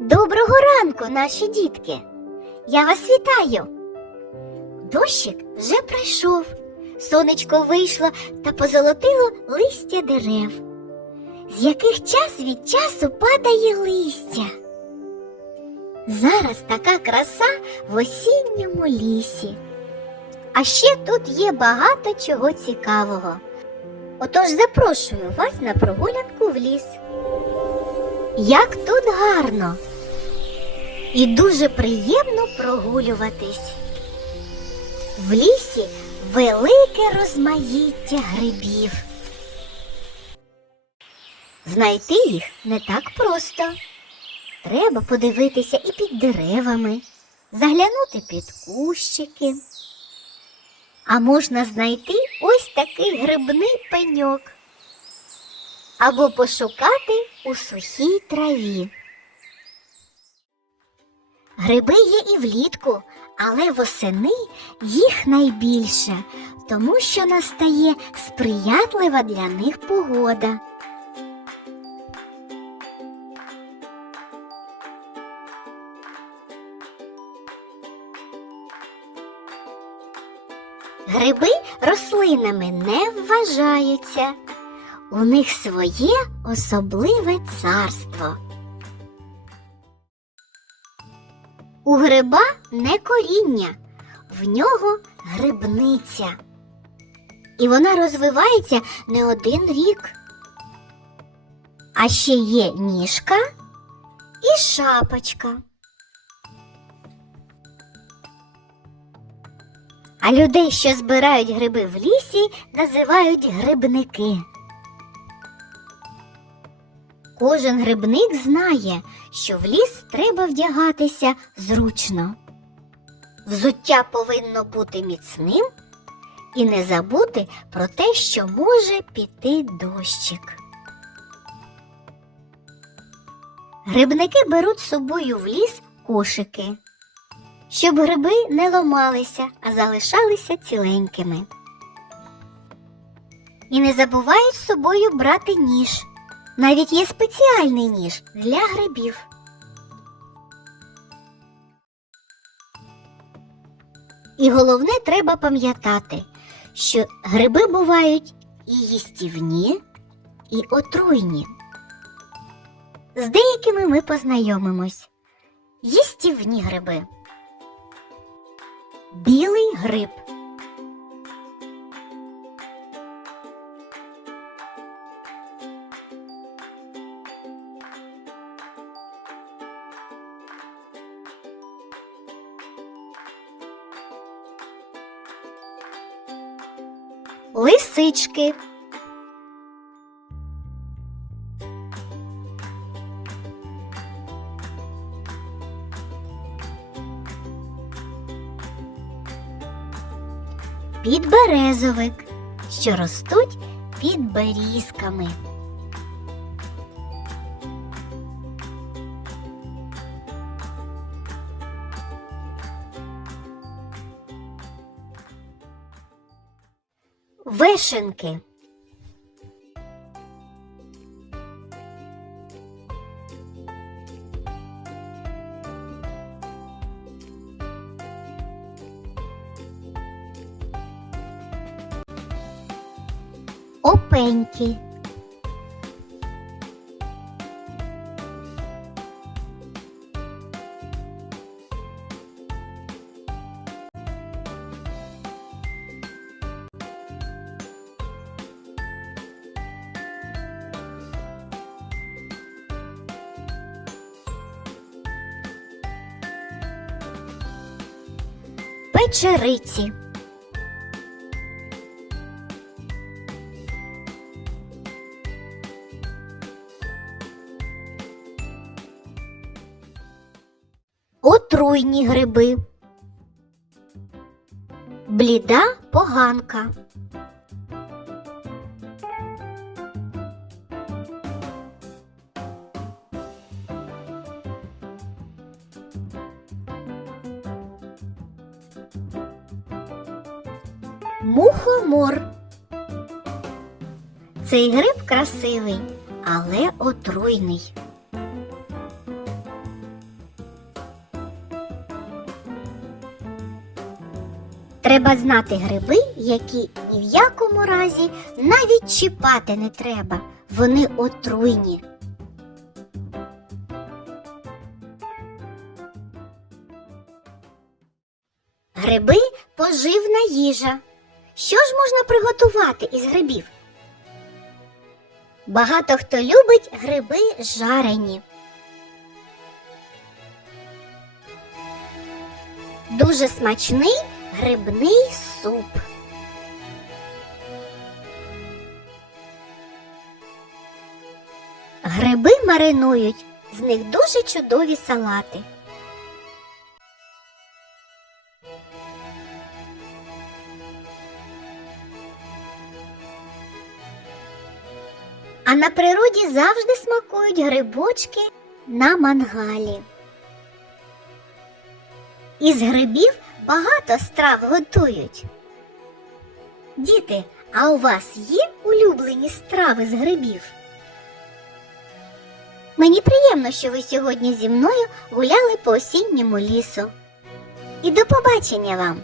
Доброго ранку, наші дітки! Я вас вітаю. Дощик вже пройшов, сонечко вийшло та позолотило листя дерев, з яких час від часу падає листя. Зараз така краса в осінньому лісі. А ще тут є багато чого цікавого. Отож запрошую вас на прогулянку в ліс. Як тут гарно! І дуже приємно прогулюватись. В лісі велике розмаїття грибів. Знайти їх не так просто. Треба подивитися і під деревами, заглянути під кущики. А можна знайти ось такий грибний пеньок або пошукати у сухій траві. Гриби є і влітку, але восени їх найбільше, тому що настає сприятлива для них погода. Гриби рослинами не вважаються. У них своє особливе царство. У гриба не коріння, в нього грибниця. І вона розвивається не один рік. А ще є ніжка і шапочка. А людей, що збирають гриби в лісі, називають грибники. Кожен грибник знає, що в ліс треба вдягатися зручно. Взуття повинно бути міцним і не забути про те, що може піти дощик. Грибники беруть з собою в ліс кошики, щоб гриби не ломалися, а залишалися ціленькими. І не забувають з собою брати ніж. Навіть є спеціальний ніж для грибів. І головне треба пам'ятати, що гриби бувають і їстівні, і отруйні. З деякими ми познайомимось. Їстівні гриби. Білий гриб. Лисички. Підберезовик, що ростуть під берізками. Вишенки. Опеньки. Печериці. Отруйні гриби. Бліда поганка. Мухомор. Цей гриб красивий, але отруйний. Треба знати гриби, які ні в якому разі навіть чіпати не треба. Вони отруйні. Гриби поживна їжа. Що ж можна приготувати із грибів? Багато хто любить гриби жарені. Дуже смачний грибний суп. Гриби маринують, з них дуже чудові салати. А на природі завжди смакують грибочки на мангалі. Із грибів багато страв готують. Діти, а у вас є улюблені страви з грибів? Мені приємно, що ви сьогодні зі мною гуляли по осінньому лісу. І до побачення вам!